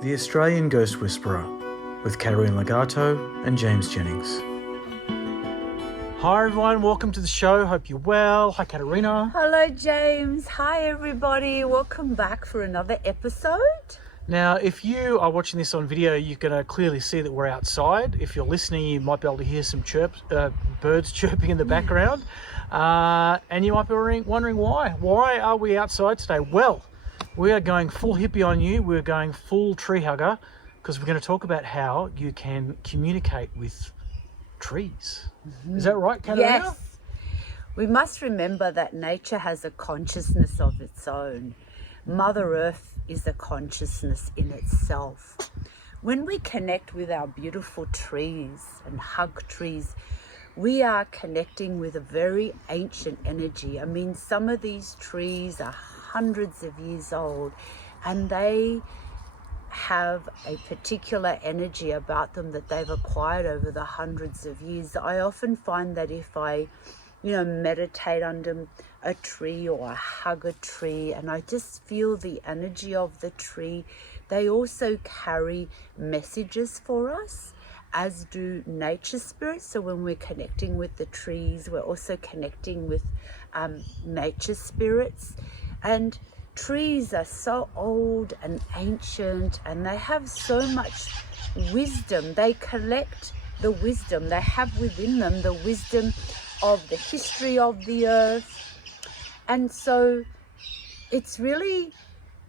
The Australian Ghost Whisperer with Katerina Legato and James Jennings. Hi everyone, welcome to the show. Hope you're well. Hi Katerina. Hello James. Hi everybody. Welcome back for another episode. Now, if you are watching this on video, you're going to clearly see that we're outside. If you're listening, you might be able to hear some birds chirping in the background. And you might be wondering why. Why are we outside today? Well, we are going full hippie on you. We're going full tree hugger because we're going to talk about how you can communicate with trees. Mm-hmm. Is that right, Katerina? Yes. We must remember that nature has a consciousness of its own. Mother Earth is a consciousness in itself. When we connect with our beautiful trees and hug trees, we are connecting with a very ancient energy. I mean, some of these trees are hundreds of years old and they have a particular energy about them that they've acquired over the hundreds of years. I often find that if I meditate under a tree or I hug a tree and I just feel the energy of the tree, they also carry messages for us, as do nature spirits. So when we're connecting with the trees, we're also connecting with nature spirits. And trees are so old and ancient and they have so much wisdom. They collect the wisdom. They have within them the wisdom of the history of the earth. And so it's really,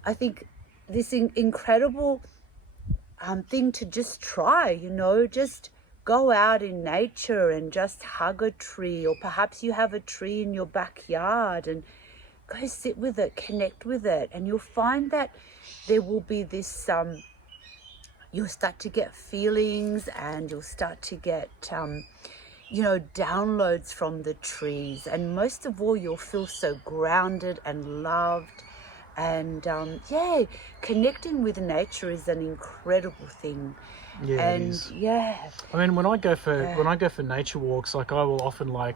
I think, this incredible thing to just try, just go out in nature and just hug a tree, or perhaps you have a tree in your backyard and go sit with it, connect with it, and you'll find that there will be this, you'll start to get feelings and you'll start to get downloads from the trees, and most of all you'll feel so grounded and loved. And connecting with nature is an incredible thing. Yeah, and it is. Yeah, I mean, when I go for nature walks, like I will often I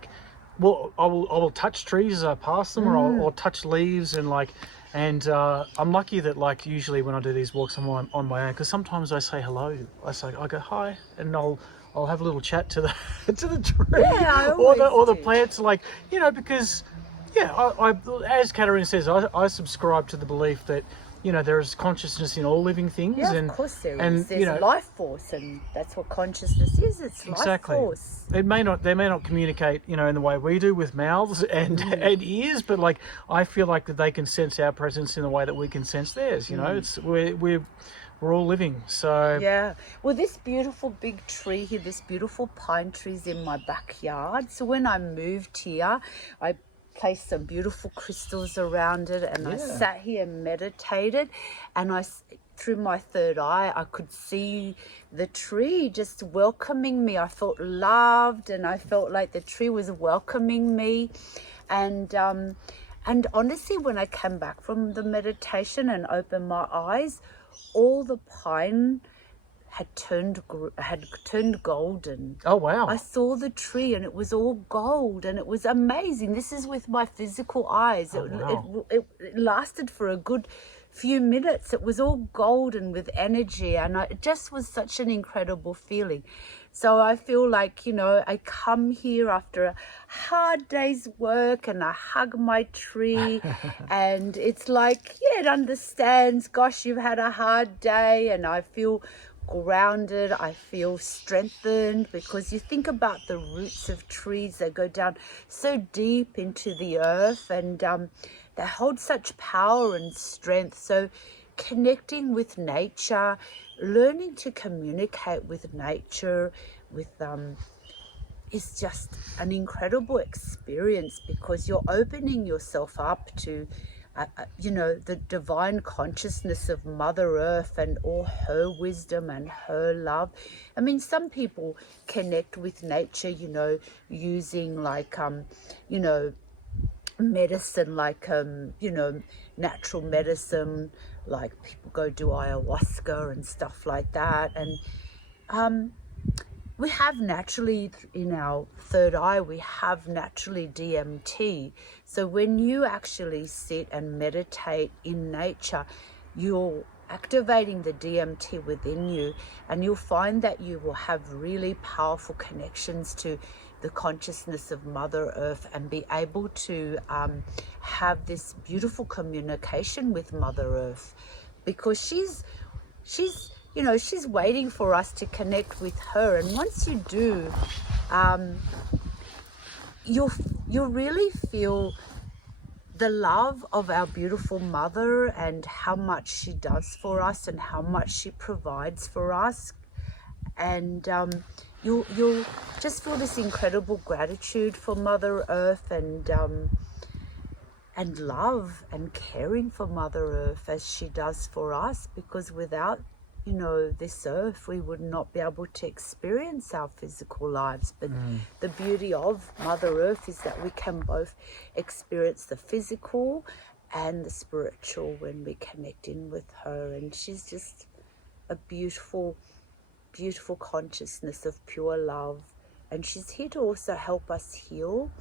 will touch trees as I pass them, or I'll touch leaves, and I'm lucky that usually when I do these walks I'm on my own, because sometimes I say hello. I go hi, and I'll have a little chat to the to the tree, or the plants, because I as Katerina says, I subscribe to the belief that there is consciousness in all living things. Yeah, of course there is. There's life force, and that's what consciousness is. It's exactly. Life force. They may not communicate, in the way we do with mouths and ears, but I feel like that they can sense our presence in the way that we can sense theirs. It's we're all living. So yeah. Well, this beautiful big tree here, this beautiful pine tree is in my backyard. So when I moved here, I placed some beautiful crystals around it, and I sat here and meditated, and through my third eye I could see the tree just welcoming me. I felt loved, and I felt like the tree was welcoming me. And honestly, when I came back from the meditation and opened my eyes, all the pine had turned golden. Oh wow. I saw the tree and it was all gold, and it was amazing. This is with my physical eyes. It lasted for a good few minutes. It was all golden with energy, and it just was such an incredible feeling. So I feel like, I come here after a hard day's work and I hug my tree and it's like, it understands, gosh, you've had a hard day, and I feel grounded, I feel strengthened, because you think about the roots of trees, they go down so deep into the earth, and they hold such power and strength. So connecting with nature, learning to communicate with nature, is just an incredible experience, because you're opening yourself up to the divine consciousness of Mother Earth and all her wisdom and her love. I mean, some people connect with nature, using medicine, natural medicine, like people go do ayahuasca and stuff like that. And we have naturally, in our third eye, we have naturally DMT. So when you actually sit and meditate in nature, you'll activating the DMT within you, and you'll find that you will have really powerful connections to the consciousness of Mother Earth and be able to have this beautiful communication with Mother Earth, because she's she's waiting for us to connect with her. And once you do, you'll really feel the love of our beautiful mother and how much she does for us and how much she provides for us. And you'll just feel this incredible gratitude for Mother Earth, and love and caring for Mother Earth as she does for us, because without this earth, we would not be able to experience our physical lives. But the beauty of Mother Earth is that we can both experience the physical and the spiritual when we connect in with her. And she's just a beautiful, beautiful consciousness of pure love. And she's here to also help us heal,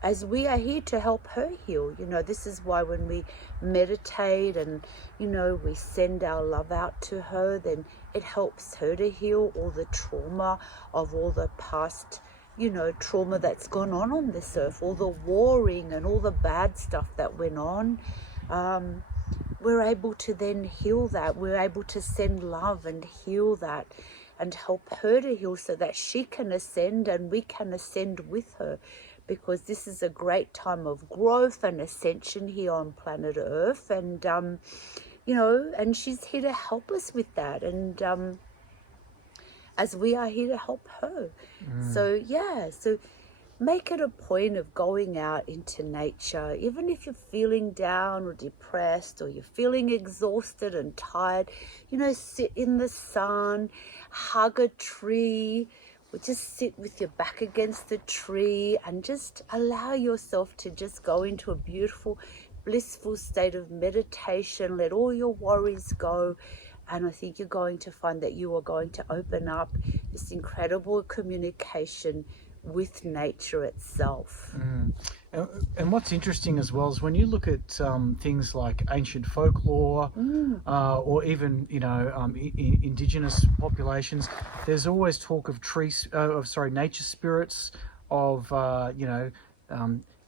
as we are here to help her heal. This is why when we meditate and, we send our love out to her, then it helps her to heal all the trauma of all the past, trauma that's gone on this earth, all the warring and all the bad stuff that went on. We're able to then heal that. We're able to send love and heal that and help her to heal, so that she can ascend and we can ascend with her. Because this is a great time of growth and ascension here on planet Earth, and and she's here to help us with that, and as we are here to help her. So make it a point of going out into nature, even if you're feeling down or depressed, or you're feeling exhausted and tired. Sit in the sun, hug a tree, or just sit with your back against the tree and just allow yourself to just go into a beautiful, blissful state of meditation. Let all your worries go. And I think you're going to find that you are going to open up this incredible communication with nature itself. And what's interesting as well is when you look at things like ancient folklore, or even indigenous populations, there's always talk of nature spirits, of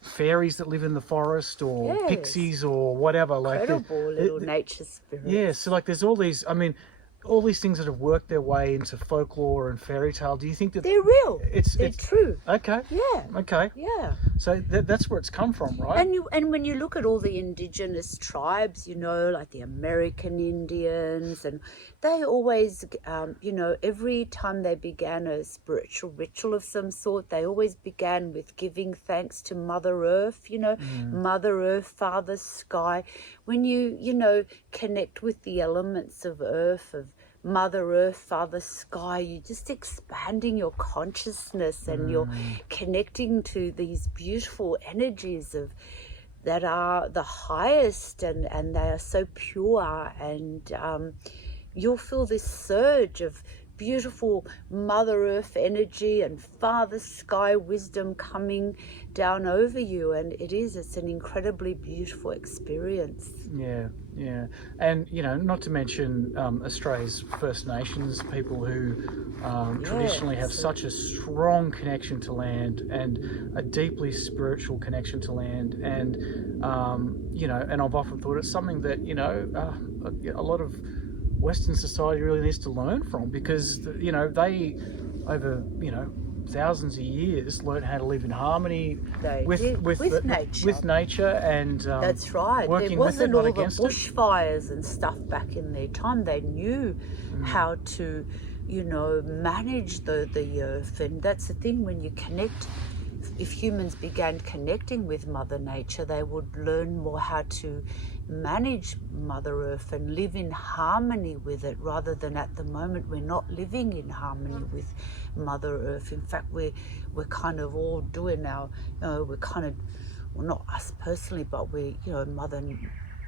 fairies that live in the forest, or pixies, or whatever. Incredible little nature spirits. Yeah, so there's all these. All these things that have worked their way into folklore and fairy tale. Do you think that they're real? They're it's true. Okay. Yeah. Okay. Yeah. So that's where it's come from, right? And when you look at all the indigenous tribes, like the American Indians, and they always, every time they began a spiritual ritual of some sort, they always began with giving thanks to Mother Earth. Mother Earth, Father Sky. When you connect with the elements of Earth, of Mother Earth, Father Sky, you're just expanding your consciousness, and you're connecting to these beautiful energies that are the highest, and they are so pure, and you'll feel this surge of beautiful Mother Earth energy and Father Sky wisdom coming down over you, and it's an incredibly beautiful experience. Yeah. And not to mention Australia's First Nations people, who traditionally have such a strong connection to land, and a deeply spiritual connection to land, and and I've often thought it's something that a lot of Western society really needs to learn from, because they over thousands of years learned how to live in harmony with nature, and that's right. Working there wasn't with it, all the against bushfires and stuff back in their time. They knew how to manage the earth. And that's the thing, when you connect, if humans began connecting with Mother Nature, they would learn more how to manage Mother Earth and live in harmony with it, rather than at the moment we're not living in harmony with Mother Earth. In fact, we're kind of all doing we're kind of, well, not us personally, but Mother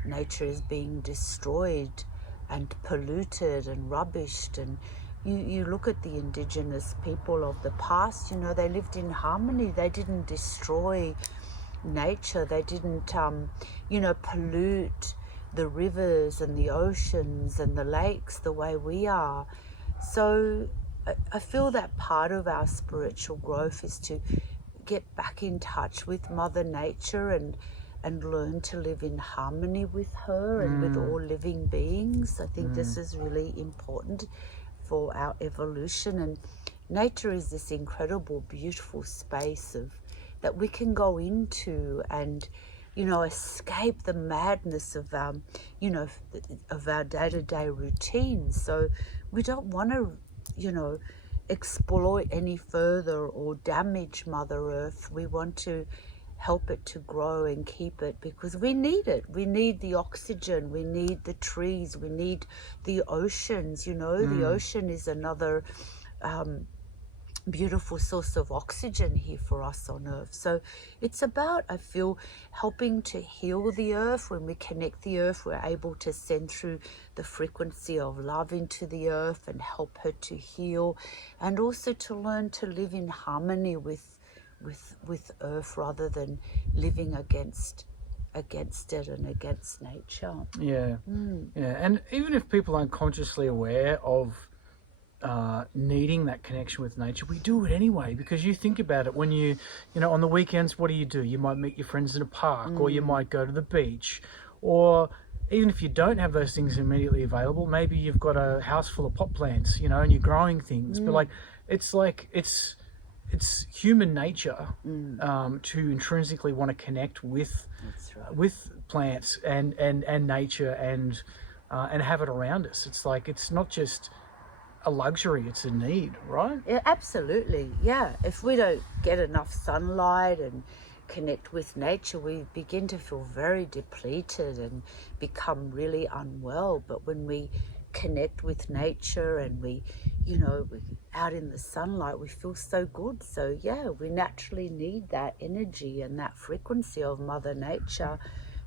Nature is being destroyed and polluted and rubbished. And you look at the indigenous people of the past, they lived in harmony. They didn't destroy nature. They didn't pollute the rivers and the oceans and the lakes the way we are. So I feel that part of our spiritual growth is to get back in touch with Mother Nature and learn to live in harmony with her and with all living beings. I think this is really important for our evolution. And nature is this incredible, beautiful space that we can go into and, you know, escape the madness of you know, of our day-to-day routine. So we don't want to, you know, exploit any further or damage Mother Earth. We want to help it to grow and keep it, because we need it. We need the oxygen, we need the trees, we need the oceans, you know. The ocean is another beautiful source of oxygen here for us on Earth. So it's about, I feel, helping to heal the Earth. When we connect the Earth, we're able to send through the frequency of love into the Earth and help her to heal, and also to learn to live in harmony with Earth rather than living against it and against nature. Yeah. And even if people aren't consciously aware of needing that connection with nature, we do it anyway, because you think about it, when you know, on the weekends, what do? You might meet your friends in a park, or you might go to the beach, or even if you don't have those things immediately available, maybe you've got a house full of pot plants, you know, and you're growing things. But it's human nature to intrinsically want to connect with plants and nature and have it around us. It's like, it's not just a luxury, it's a need, right? Yeah, absolutely. Yeah, if we don't get enough sunlight and connect with nature, we begin to feel very depleted and become really unwell. But when we connect with nature and we, you know, we're out in the sunlight, we feel so good. So yeah, we naturally need that energy and that frequency of Mother Nature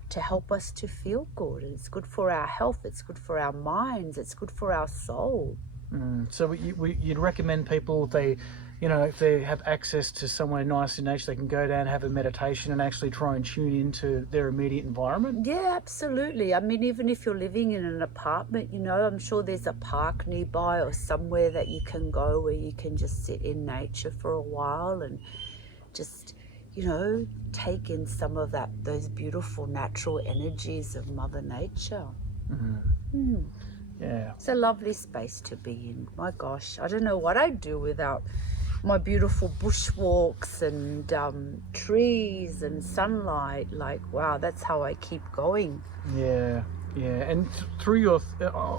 to help us to feel good. And it's good for our health, it's good for our minds, it's good for our soul. So you'd recommend people, if they have access to somewhere nice in nature, they can go down, have a meditation and actually try and tune into their immediate environment? Yeah, absolutely. I mean, even if you're living in an apartment, you know, I'm sure there's a park nearby or somewhere that you can go where you can just sit in nature for a while and just, you know, take in some of those beautiful natural energies of Mother Nature. Yeah. It's a lovely space to be in. My gosh, I don't know what I'd do without my beautiful bushwalks and trees and sunlight. Like, wow, that's how I keep going. Yeah. And through your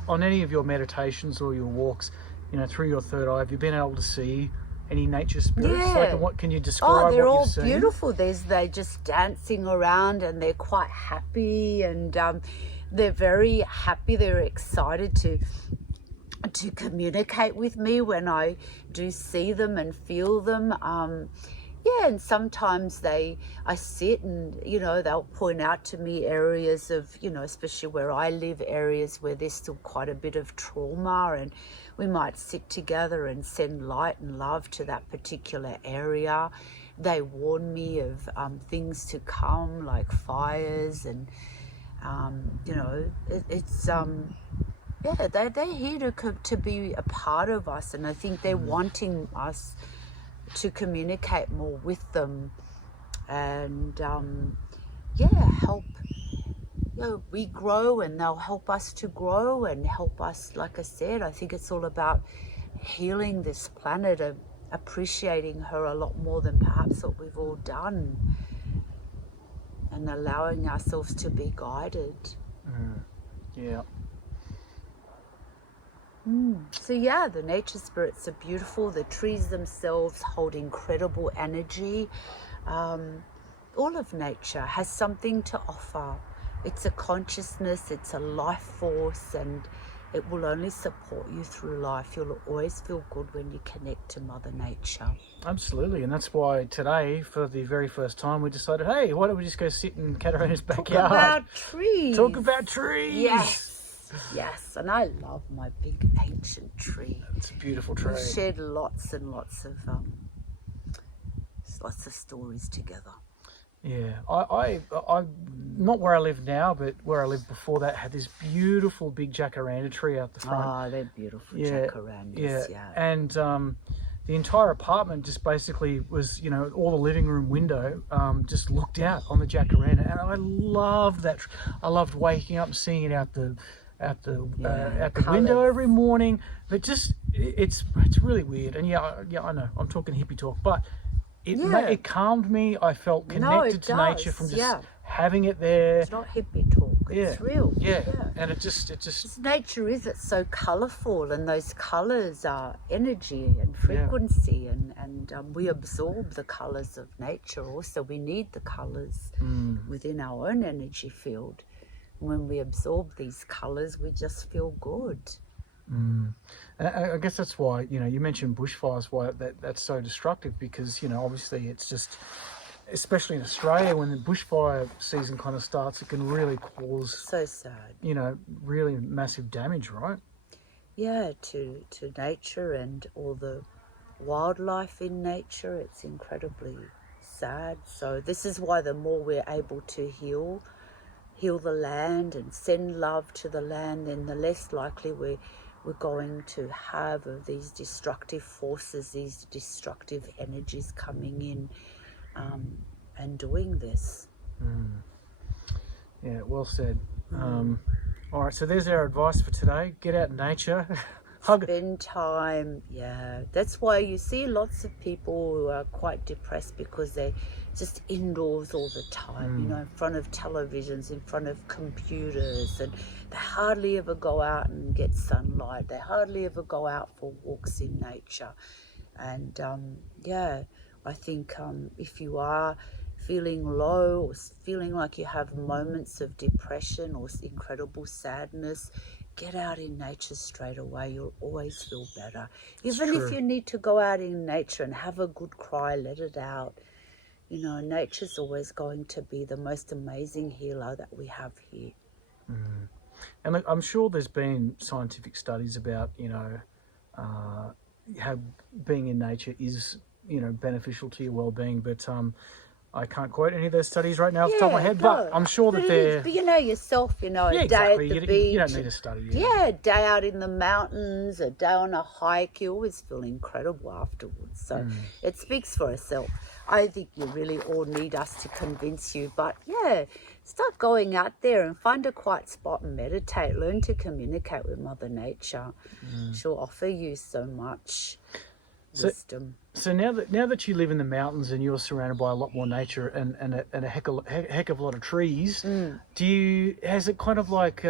on any of your meditations or your walks, you know, through your third eye, have you been able to see any nature spirits? Yeah. Like, what can you describe? They're what all you've seen? beautiful. They're just dancing around and they're quite happy, and they're very happy. They're excited to communicate with me when I do see them and feel them. And sometimes I sit and, you know, they'll point out to me areas of, you know, especially where I live, areas where there's still quite a bit of trauma, and we might sit together and send light and love to that particular area. They warn me of things to come, like fires, and you know, they're here to be a part of us, and I think they're wanting us to communicate more with them and help. You know, we grow and they'll help us to grow and help us. Like I said, I think it's all about healing this planet, appreciating her a lot more than perhaps what we've all done, and allowing ourselves to be guided. Yeah. So yeah, the nature spirits are beautiful. The trees themselves hold incredible energy. All of nature has something to offer. It's a consciousness, it's a life force, and it will only support you through life. You'll always feel good when you connect to Mother Nature. Absolutely, and that's why today, for the very first time, we decided, hey, why don't we just go sit in Katarina's backyard? Talk about trees. Talk about trees. Yes, and I love my big ancient tree. It's a beautiful tree. We've shared lots and lots of stories together. Yeah, I not where I live now, but where I lived before that had this beautiful big jacaranda tree out the front. Oh, they're beautiful Yeah, jacarandas, yeah. And the entire apartment just basically was, you know, all the living room window just looked out on the jacaranda, and I loved that. I loved waking up and seeing it out the window every morning. But just it's really weird, and yeah, I know I'm talking hippie talk, but it calmed me. I felt connected to nature from just having it there. It's not hippie talk. It's real. Yeah. And it just nature is. It's so colourful, and those colours are energy and frequency, and we absorb the colours of nature. Also, we need the colours within our own energy field. When we absorb these colours, we just feel good. And I guess that's why, you know, you mentioned bushfires, why that's so destructive, because, you know, obviously it's just, especially in Australia, when the bushfire season kind of starts, it can really cause, so sad, you know, really massive damage, right? Yeah, to nature and all the wildlife in nature. It's incredibly sad. So this is why the more we're able to heal the land and send love to the land, then the less likely we're going to have of these destructive forces, these destructive energies coming in and doing this. Yeah, well said. All right, so there's our advice for today. Get out in nature. Spend time. Yeah, that's why you see lots of people who are quite depressed, because they're just indoors all the time, you know, in front of televisions, in front of computers, and they hardly ever go out and get sunlight. They hardly ever go out for walks in nature. And I think if you are feeling low or feeling like you have moments of depression or incredible sadness, get out in nature straight away. You'll always feel better. Even if you need to go out in nature and have a good cry, let it out. You know, nature's always going to be the most amazing healer that we have here. And look, I'm sure there's been scientific studies about, you know, how being in nature is, you know, beneficial to your well-being, but I can't quote any of those studies right now off the top of my head, but I'm sure that they're... But you know yourself, you know, a day at the beach. You don't need a study. Yeah, a day out in the mountains, a day on a hike, you always feel incredible afterwards. So it speaks for itself. I think you really all need us to convince you, but yeah, start going out there and find a quiet spot and meditate. Learn to communicate with Mother Nature. She'll offer you so much wisdom. So now that you live in the mountains and you're surrounded by a lot more nature and a heck of a lot of trees, has it kind of like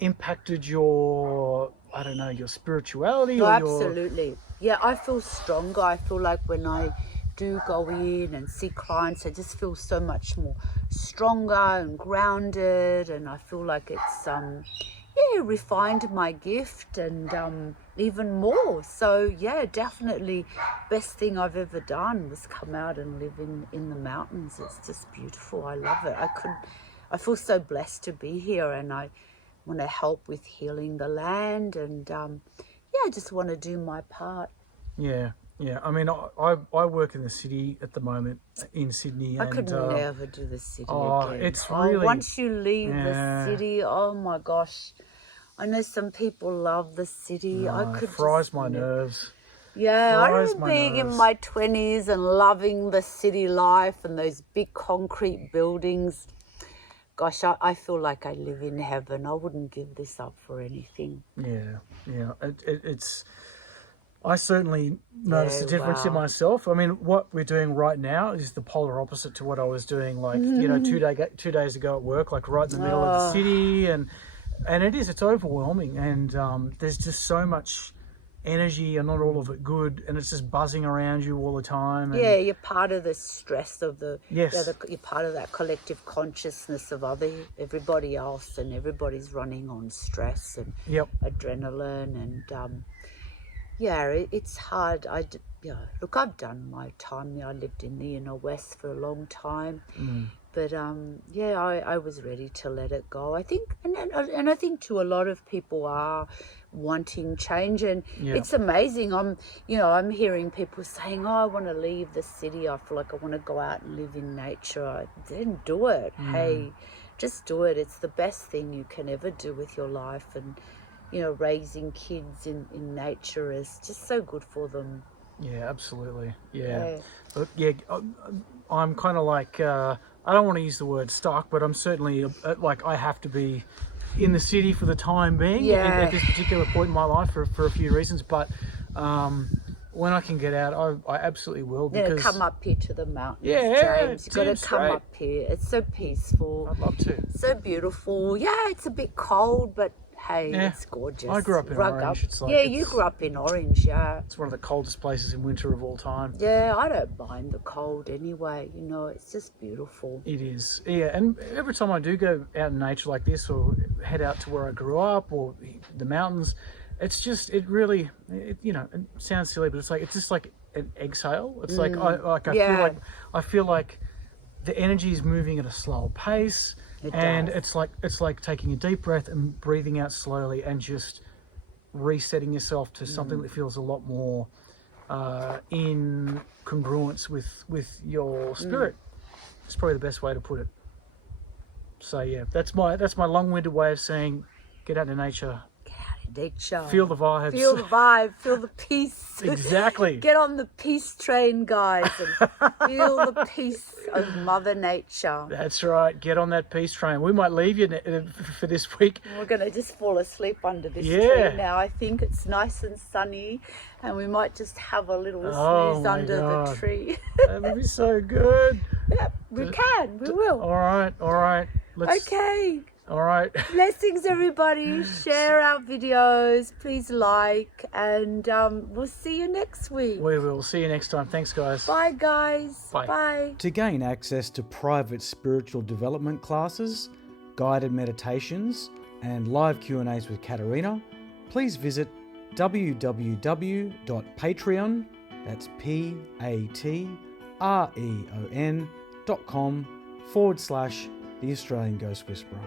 impacted your, I don't know, your spirituality? No, absolutely. Yeah, I feel stronger. I feel like when I do go in and see clients, I just feel so much more stronger and grounded, and I feel like it's refined my gift and even more. So yeah, definitely best thing I've ever done was come out and live in the mountains. It's just beautiful. I love it. I feel so blessed to be here, and I want to help with healing the land, and I just want to do my part. Yeah, I mean, I work in the city at the moment in Sydney. I could never do the city again. It's really... once you leave the city, oh my gosh. I know some people love the city. It fries my nerves. Yeah, I remember being in my 20s and loving the city life and those big concrete buildings. Gosh, I feel like I live in heaven. I wouldn't give this up for anything. Yeah. It's... I certainly noticed the difference in myself. I mean, what we're doing right now is the polar opposite to what I was doing, like, you know, 2 days ago at work, like right in the middle of the city. And it's overwhelming. And there's just so much energy and not all of it good. And it's just buzzing around you all the time. And you're part of the stress of you're part of that collective consciousness of everybody else, and everybody's running on stress and adrenaline and... it's hard. Look, I've done my time there. I lived in the inner west for a long time, but I was ready to let it go. I think, and I think too, a lot of people are wanting change. And Yeah. it's amazing. I'm hearing people saying, oh, I want to leave the city. I feel like I want to go out and live in nature. Then do it. Hey, just do it. It's the best thing you can ever do with your life. And, raising kids in nature is just so good for them. Yeah, absolutely. Yeah. But yeah, I'm kind of like, I don't want to use the word stuck, but I'm certainly like I have to be in the city for the time being at this particular point in my life for a few reasons. But when I can get out, I absolutely will. Because come up here to the mountains, yeah, James. You've got to come up here. It's so peaceful. I'd love to. So beautiful. Yeah, it's a bit cold, but hey, it's gorgeous. I grew up in Orange. It's like you grew up in Orange, yeah. It's one of the coldest places in winter of all time. Yeah, I don't mind the cold anyway. It's just beautiful. It is. Yeah, and every time I do go out in nature like this or head out to where I grew up or the mountains, it's just, it really, it sounds silly, but it's just like an exhale. It's like, I feel like the energy is moving at a slower pace. It's like taking a deep breath and breathing out slowly and just resetting yourself to something that feels a lot more in congruence with your spirit. It's probably the best way to put it. So yeah, that's my long-winded way of saying get out in nature. Nature. Feel the vibes. Feel the vibe. Feel the peace. Exactly. Get on the peace train, guys, and feel the peace of Mother Nature. That's right. Get on that peace train. We might leave you for this week. We're going to just fall asleep under this tree now. I think it's nice and sunny, and we might just have a little snooze under the tree. That would be so good. Yep, we can. We will. All right. Okay. All right. Blessings, everybody. Share our videos. Please like. And we'll see you next week. We will. See you next time. Thanks, guys. Bye, guys. Bye. To gain access to private spiritual development classes, guided meditations, and live Q&As with Katerina, please visit www.patreon, that's patreon.com/The Australian Ghost Whisperer.